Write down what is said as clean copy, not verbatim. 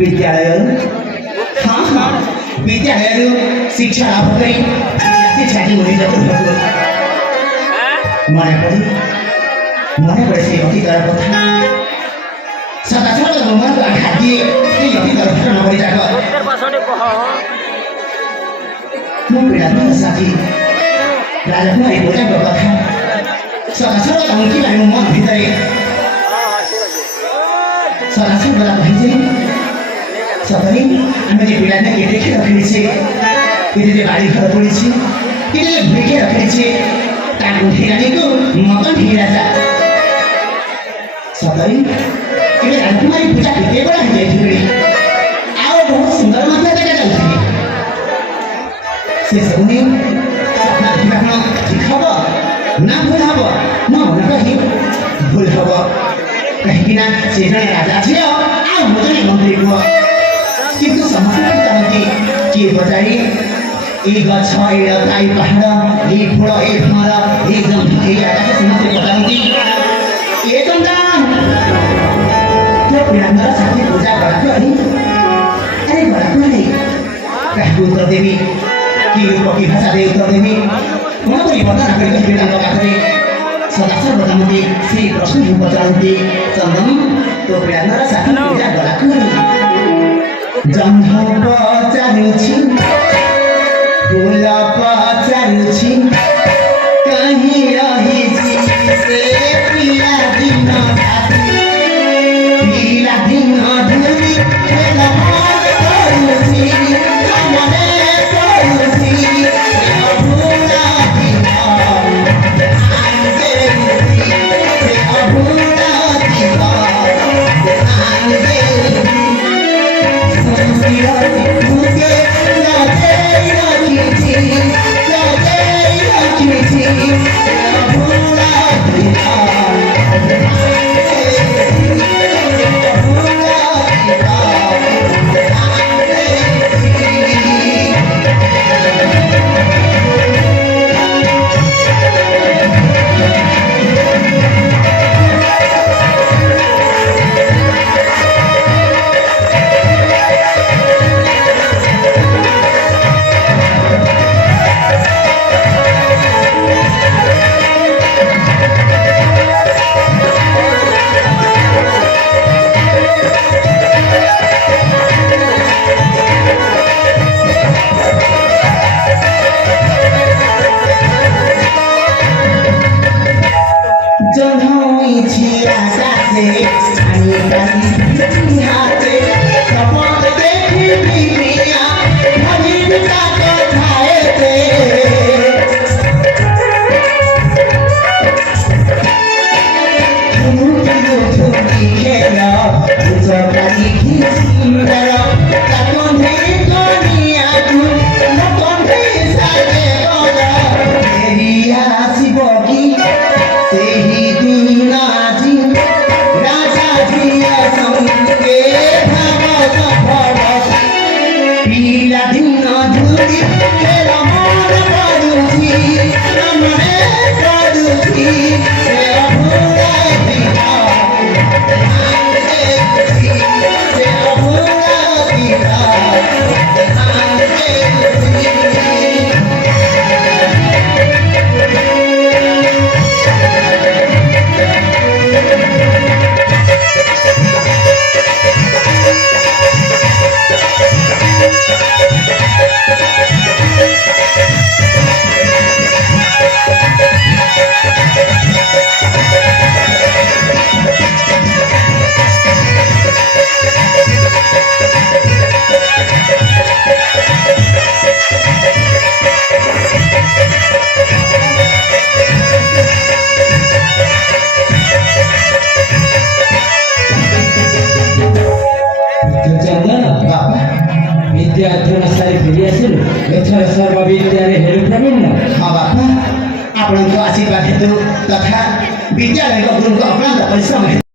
विद्यालय विद्यालय शिक्षा लाभ करी छाती होने जरूर मने पड़े से अति तरह कथा सदा सदा मन का खाद्य ये अति तरह घटना पड़ी जाकर मु पीड़ा न साथी राजकुमारी बोझा का कथा सदा सदा उनकी लाइन मन भीतर सदा सदा भाई सबै हामीले पिँढीलाई के देखिराखेको छ कि बारी घर पड़ी कि भुइँराखेको छ ताको ठेगानीको मकन ठेगिरा सबै कि राजकुमारी पूजा भित्रबाट हिँड्दै आओ बहुत सुन्दर मात्रा देखा जाउँथे से सबने सपना देखिराख्न ठिक हब ना भूल हब नहुन कहीँ भूल हब कहीँकिन से जने राजा थियो आओ म जने मन्त्री को किन्तु समस्या चाहती कि बताइए एक अच्छा एक काई पहाड़ एक घोड़ा एक हमारा एकदम एक आकाश समस्या बताऊंगी एकदम दाम तो पिरांगरा साथी पूजा करा करी अरे बड़ा नहीं कह उत्तर देवी कि रूप की भाषा दे उत्तर देवी मैं तो ये बता रहा हूँ पिरांगरा का करे सदासर बताऊंगी श्री प्रश्न ही बताऊंगी चंदन तो पिरांगरा साथी पूजा करा करी जंघ पचारुछि फूल पचारुछि कहीं रही से पीला दिन धूली खेल मन करुछि हमने करुछि अभूला दिन आंगे अभूला दिन आंगे मुझे विद्या अध्ययनासाठी फिरी असेल एथर सर्व विद्यारे हेरु प्रवीण हाँ बापा आपणको आशीर्वाद हेतु तथा विद्यालयको गुरुको अक्लान्त परिश्रम हेतु